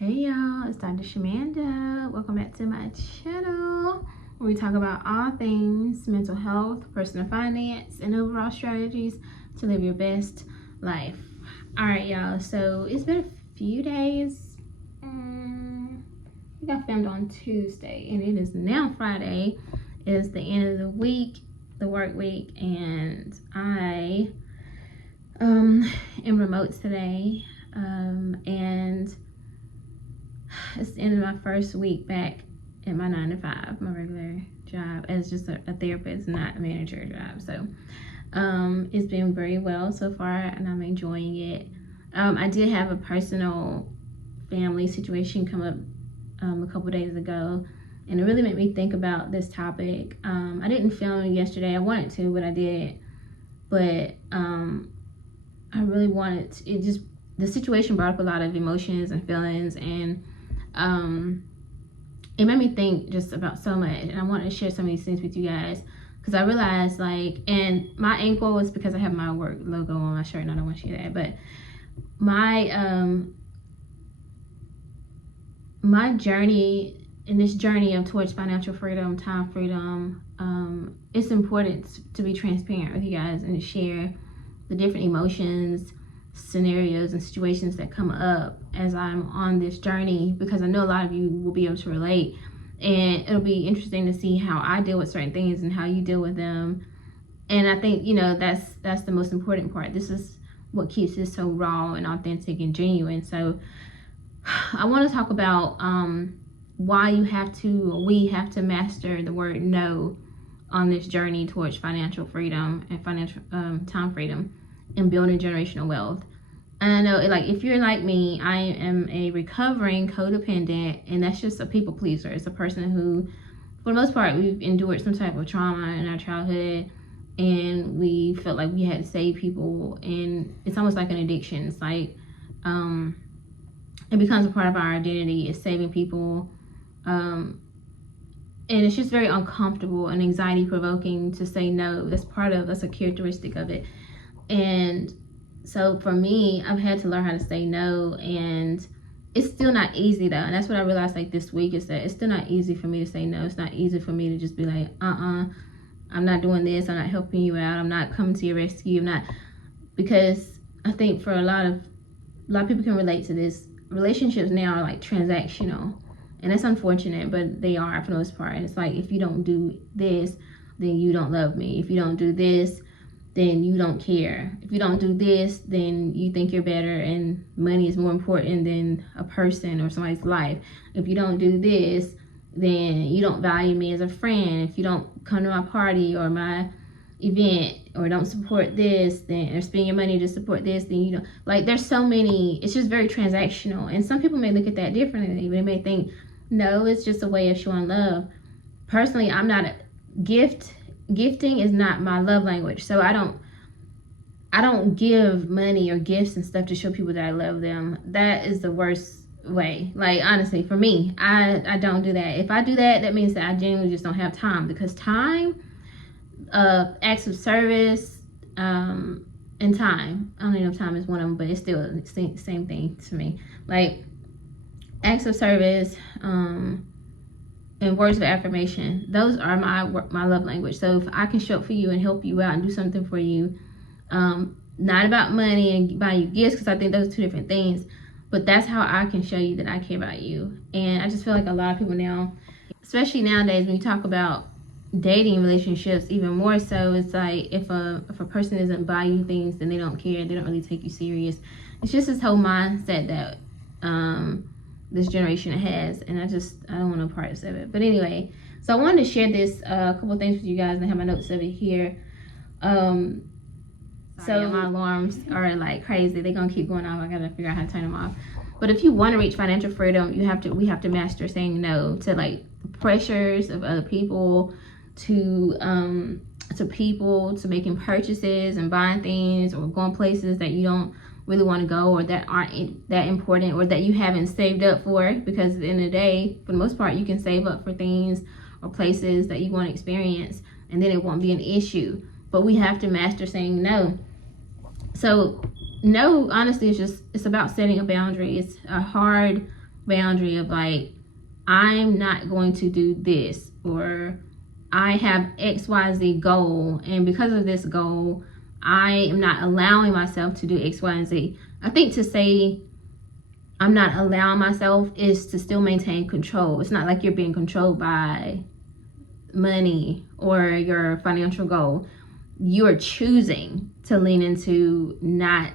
Hey y'all, it's Dr. Shamanda. Welcome back to my channel where we talk about all things mental health, personal finance, and overall strategies to live your best life. Alright y'all, so it's been a few days. I think I filmed on Tuesday and it is now Friday. It is the end of the week, the work week, and I am remote today. And it's the end of my first week back at my 9-to-5, my regular job as just a therapist, not a manager job. So it's been very well so far and I'm enjoying it. I did have a personal family situation come up a couple days ago, and it really made me think about this topic. I didn't film yesterday. I wanted to, but I didn't. But I really wanted to, the situation brought up a lot of emotions and feelings, and it made me think just about so much, and I wanted to share some of these things with you guys because I realized, like, and my ankle was because I have my work logo on my shirt and I don't want you to see that, but my journey in this journey of towards financial freedom, time freedom, it's important to be transparent with you guys and to share the different emotions, scenarios, and situations that come up as I'm on this journey, because I know a lot of you will be able to relate, and it'll be interesting to see how I deal with certain things and how you deal with them. And I think, you know, that's the most important part. This is what keeps it so raw and authentic and genuine. So I want to talk about why we have to master the word no on this journey towards financial freedom and financial time freedom and building generational wealth. And I know, like, if you're like me, I am a recovering codependent, and that's just a people pleaser. It's a person who, for the most part, we've endured some type of trauma in our childhood, and we felt like we had to save people, and it's almost like an addiction. It's like it becomes a part of our identity, is saving people, and it's just very uncomfortable and anxiety provoking to say no. That's a characteristic of it. And so for me, I've had to learn how to say no, and it's still not easy though. And that's what I realized, like, this week, is that it's still not easy for me to say no. It's not easy for me to just be like, I'm not doing this, I'm not helping you out, I'm not coming to your rescue, because I think for a lot of people can relate to this. Relationships now are like transactional, and that's unfortunate, but they are for the most part. And it's like, if you don't do this, then you don't love me. If you don't do this, then you don't care. If you don't do this, then you think you're better and money is more important than a person or somebody's life. If you don't do this, then you don't value me as a friend. If you don't come to my party or my event, or don't support this, then, or spend your money to support this, then you don't. Like, there's so many, it's just very transactional. And some people may look at that differently. They may think, no, it's just a way of showing love. Personally, I'm not gifting is not my love language. So I don't give money or gifts and stuff to show people that I love them. That is the worst way. Like, honestly, for me, I don't do that. If I do that, that means that I genuinely just don't have time, because time, acts of service, and time, I don't even know if time is one of them, but it's still the same thing to me. Like, acts of service, and words of affirmation, those are my love language. So if I can show up for you and help you out and do something for you, not about money and buy you gifts, because I think those are two different things, but that's how I can show you that I care about you. And I just feel like a lot of people now, especially nowadays, when you talk about dating relationships, even more so, it's like, if a person doesn't buy you things, then they don't care, they don't really take you serious. It's just this whole mindset that this generation has, and I don't want no parts of it. But anyway, so I wanted to share this a couple things with you guys, and I have my notes of it here. So my alarms are like crazy, they're gonna keep going off. I gotta figure out how to turn them off. But if you want to reach financial freedom, we have to master saying no to, like, the pressures of other people, to making purchases and buying things, or going places that you don't really want to go, or that aren't that important, or that you haven't saved up for. Because at the end of the day, for the most part, you can save up for things or places that you want to experience, and then it won't be an issue. But we have to master saying no. So no, honestly, it's about setting a boundary. It's a hard boundary of like, I'm not going to do this, or I have XYZ goal, and because of this goal, I am not allowing myself to do X, Y, and Z. I think to say I'm not allowing myself is to still maintain control. It's not like you're being controlled by money or your financial goal. You're choosing to lean into not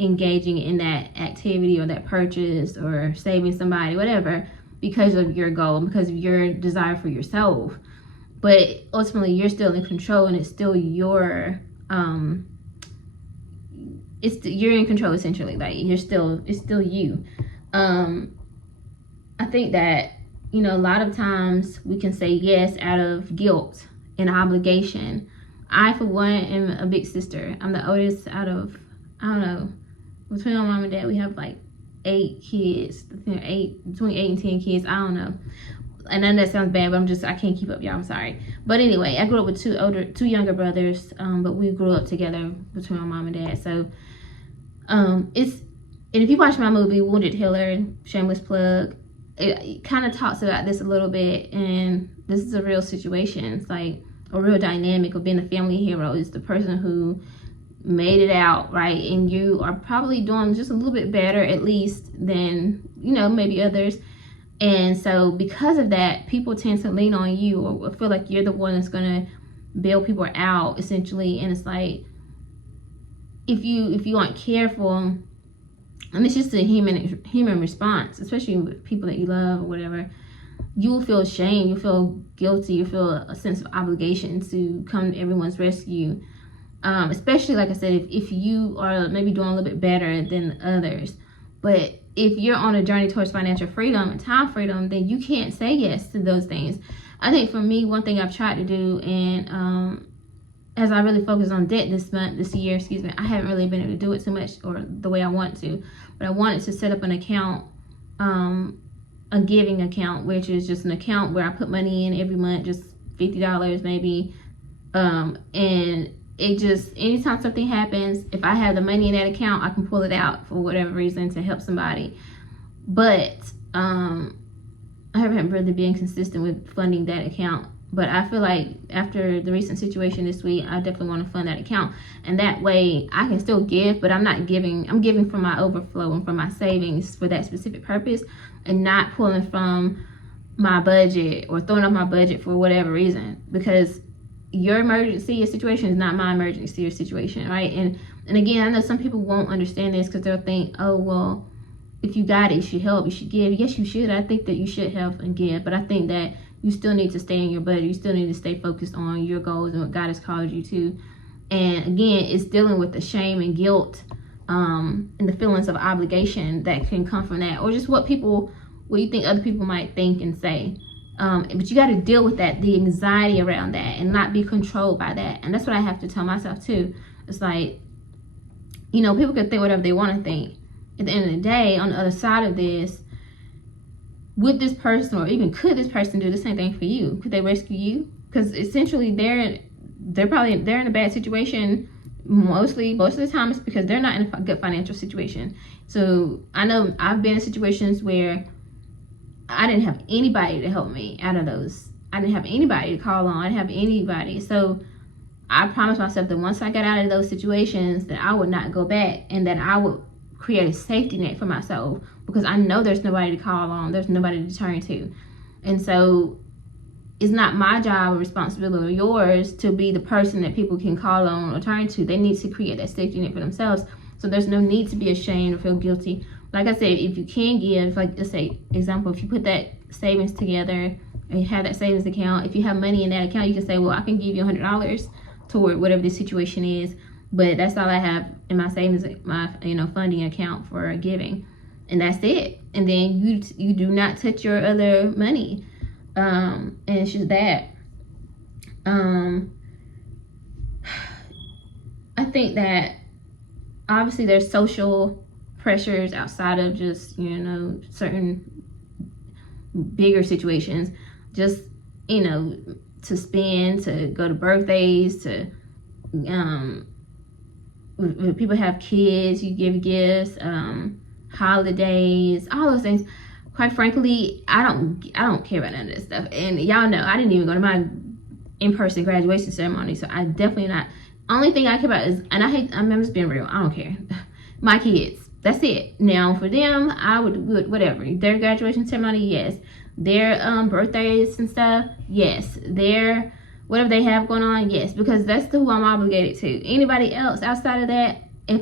engaging in that activity or that purchase or saving somebody, whatever, because of your goal, because of your desire for yourself. But ultimately, you're still in control, and it's still your you're in control essentially. Like it's still you. I think that, you know, a lot of times we can say yes out of guilt and obligation. I, for one, am a big sister. I'm the oldest out of, I don't know, between my mom and dad, we have like 8 kids, between 8 and 10 kids. I don't know. And I know that sounds bad, but I can't keep up, y'all. I'm sorry. But anyway, I grew up with two younger brothers, but we grew up together between my mom and dad. So and if you watch my movie Wounded Healer, shameless plug, it kind of talks about this a little bit, and this is a real situation. It's like a real dynamic of being a family hero. Is the person who made it out, right? And you are probably doing just a little bit better, at least, than, you know, maybe others. And so because of that, people tend to lean on you or feel like you're the one that's going to bail people out, essentially. And it's like, if you aren't careful, and it's just a human response, especially with people that you love or whatever, you will feel shame, you'll feel guilty, you feel a sense of obligation to come to everyone's rescue. Especially, like I said, if you are maybe doing a little bit better than others. But if you're on a journey towards financial freedom and time freedom, then you can't say yes to those things. I think for me, one thing I've tried to do, and as I really focus on debt this year, I haven't really been able to do it too much or the way I want to. But I wanted to set up an account, a giving account, which is just an account where I put money in every month, just $50 maybe, and it just, anytime something happens, if I have the money in that account, I can pull it out for whatever reason to help somebody. But I haven't really been consistent with funding that account. But I feel like after the recent situation this week, I definitely want to fund that account. And that way I can still give, but I'm not giving, I'm giving from my overflow and from my savings for that specific purpose, and not pulling from my budget or throwing off my budget for whatever reason, because your emergency situation is not my emergency or situation, right? And again, I know some people won't understand this because they'll think, oh, well, if you got it, you should help, you should give. Yes, you should. I think that you should help and give, but I think that you still need to stay in your budget. You still need to stay focused on your goals and what God has called you to. And again, it's dealing with the shame and guilt, and the feelings of obligation that can come from that, or just what you think other people might think and say. But you got to deal with that, the anxiety around that, and not be controlled by that. And that's what I have to tell myself too. It's like, you know, people can think whatever they want to think. At the end of the day, on the other side of this, would this person, or even could this person do the same thing for you? Could they rescue you? Because essentially they're in a bad situation. Most of the time it's because they're not in a good financial situation. So I know I've been in situations where I didn't have anybody to help me out of those. I didn't have anybody to call on. I didn't have anybody. So I promised myself that once I got out of those situations, that I would not go back, and that I would create a safety net for myself, because I know there's nobody to call on. There's nobody to turn to. And so it's not my job or responsibility or yours to be the person that people can call on or turn to. They need to create that safety net for themselves. So there's no need to be ashamed or feel guilty. Like I said, if you can give, like, let's say, example, if you put that savings together and you have that savings account, if you have money in that account, you can say, well, I can give you $100 toward whatever the situation is, but that's all I have in my savings, my funding account for giving, and that's it. And then you do not touch your other money, and it's just that. I think that obviously there's social pressures outside of just, certain bigger situations, just, to spend, to go to birthdays, to, when people have kids, you give gifts, holidays, all those things. quite frankly, I don't care about none of this stuff. And y'all know I didn't even go to my in-person graduation ceremony, so I definitely not. Only thing I care about is, and I'm just being real, I don't care. My kids, that's it. Now for them, I would whatever. Their graduation ceremony, yes. Their birthdays and stuff, yes. Their whatever they have going on, yes, because that's who I'm obligated to. Anybody else outside of that,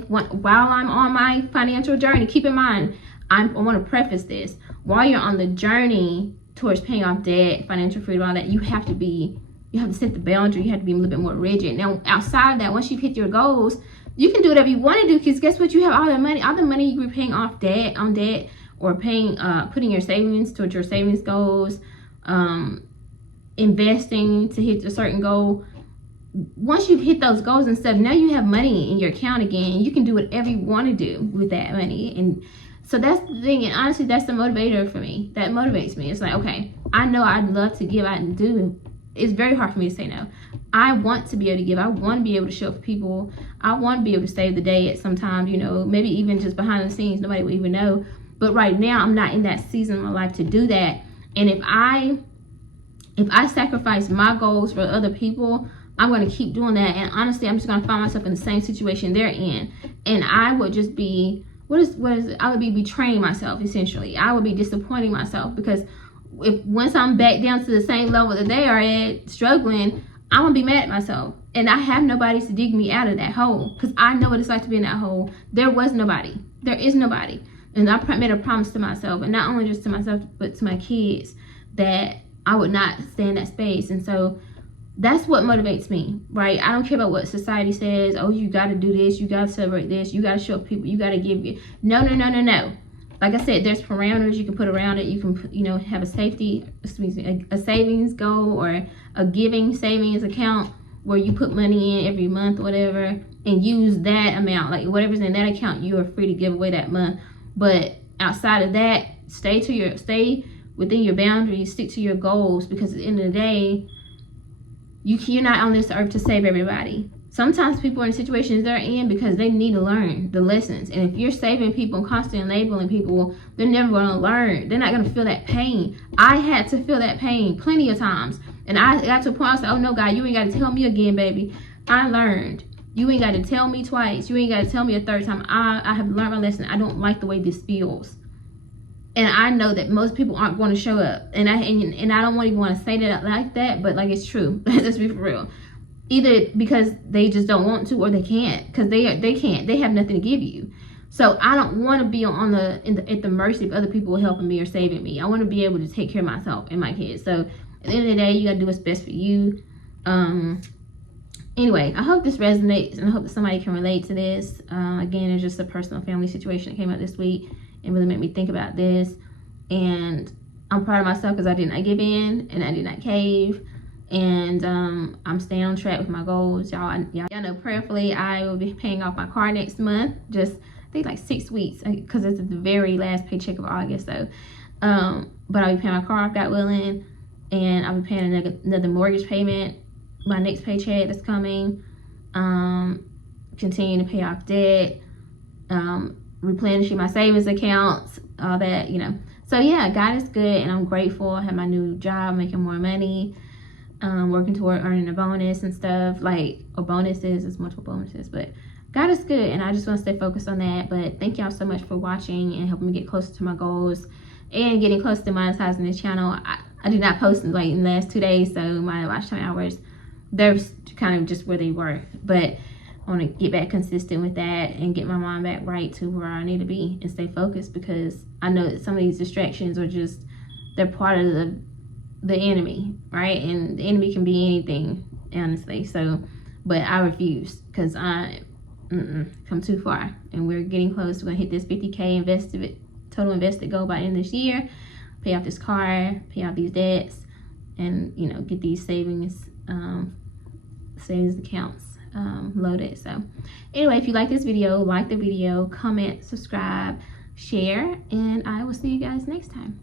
while I'm on my financial journey, keep in mind, I want to preface this. While you're on the journey towards paying off debt, financial freedom, all that, you have to set the boundary. You have to be a little bit more rigid. Now, outside of that, once you've hit your goals, you can do whatever you want to do, because guess what? You have all the money you can be paying off debt, or putting your savings towards your savings goals, investing to hit a certain goal. Once you've hit those goals and stuff, now you have money in your account again. You can do whatever you want to do with that money. And so that's the thing. And honestly, that's the motivator for me. That motivates me. It's like, okay, I know I'd love to give out and do. It's very hard for me to say no. I want to be able to give. I want to be able to show up for people. I want to be able to save the day at some time, maybe even just behind the scenes. Nobody will even know. But right now, I'm not in that season of my life to do that. And if I sacrifice my goals for other people, I'm going to keep doing that. And honestly, I'm just going to find myself in the same situation they're in. And I would just be, I would be betraying myself, essentially. I would be disappointing myself, because once I'm back down to the same level that they are at, struggling, I'm going to be mad at myself. And I have nobody to dig me out of that hole, because I know what it's like to be in that hole. There was nobody. There is nobody. And I made a promise to myself, and not only just to myself, but to my kids, that I would not stay in that space. And so that's what motivates me, right? I don't care about what society says. Oh, you got to do this. You got to celebrate this. You got to show people. You got to give you. No. Like I said, there's parameters you can put around it. You can, have a savings goal, or a giving savings account where you put money in every month, whatever, and use that amount. Like whatever's in that account, you are free to give away that month. But outside of that, stay within your boundaries, stick to your goals, because at the end of the day, you're not on this earth to save everybody. Sometimes people are in situations they're in because they need to learn the lessons. And if you're saving people and constantly labeling people, they're never going to learn. They're not going to feel that pain. I had to feel that pain plenty of times. And I got to a point I said, oh no, God, you ain't got to tell me again, baby. I learned. You ain't got to tell me twice. You ain't got to tell me a third time. I have learned my lesson. I don't like the way this feels. And I know that most people aren't going to show up. And I don't even want to say that like that, but like it's true. Let's be for real. Either because they just don't want to, or they can't, because they can't. They have nothing to give you. So I don't want to be at the mercy of other people helping me or saving me. I want to be able to take care of myself and my kids. So at the end of the day, you got to do what's best for you. Anyway, I hope this resonates, and I hope that somebody can relate to this. Again, it's just a personal family situation that came out this week and really made me think about this. And I'm proud of myself because I did not give in and I did not cave. And I'm staying on track with my goals. Y'all know prayerfully I will be paying off my car next month. Just I think like 6 weeks, because it's the very last paycheck of August though. But I'll be paying my car off, God willing, and I'll be paying another mortgage payment my next paycheck that's coming. Continue to pay off debt, replenishing my savings accounts, all that, So yeah, God is good, and I'm grateful. I have my new job, making more money. Working toward earning a bonus and stuff, or bonuses, it's multiple bonuses, but God is good, and I just want to stay focused on that. But thank y'all so much for watching and helping me get closer to my goals and getting close to monetizing this channel. I did not post in the last 2 days, so my watch time hours, they're kind of just where they were, but I want to get back consistent with that and get my mind back right to where I need to be and stay focused, because I know that some of these distractions are they're part of the enemy, right? And the enemy can be anything, honestly. So, but I refuse, because I come too far, and we're getting close. We're gonna hit this 50K total invested goal by the end of this year. Pay off this car, pay off these debts, and get these savings accounts loaded. So, anyway, if you like this video, like the video, comment, subscribe, share, and I will see you guys next time.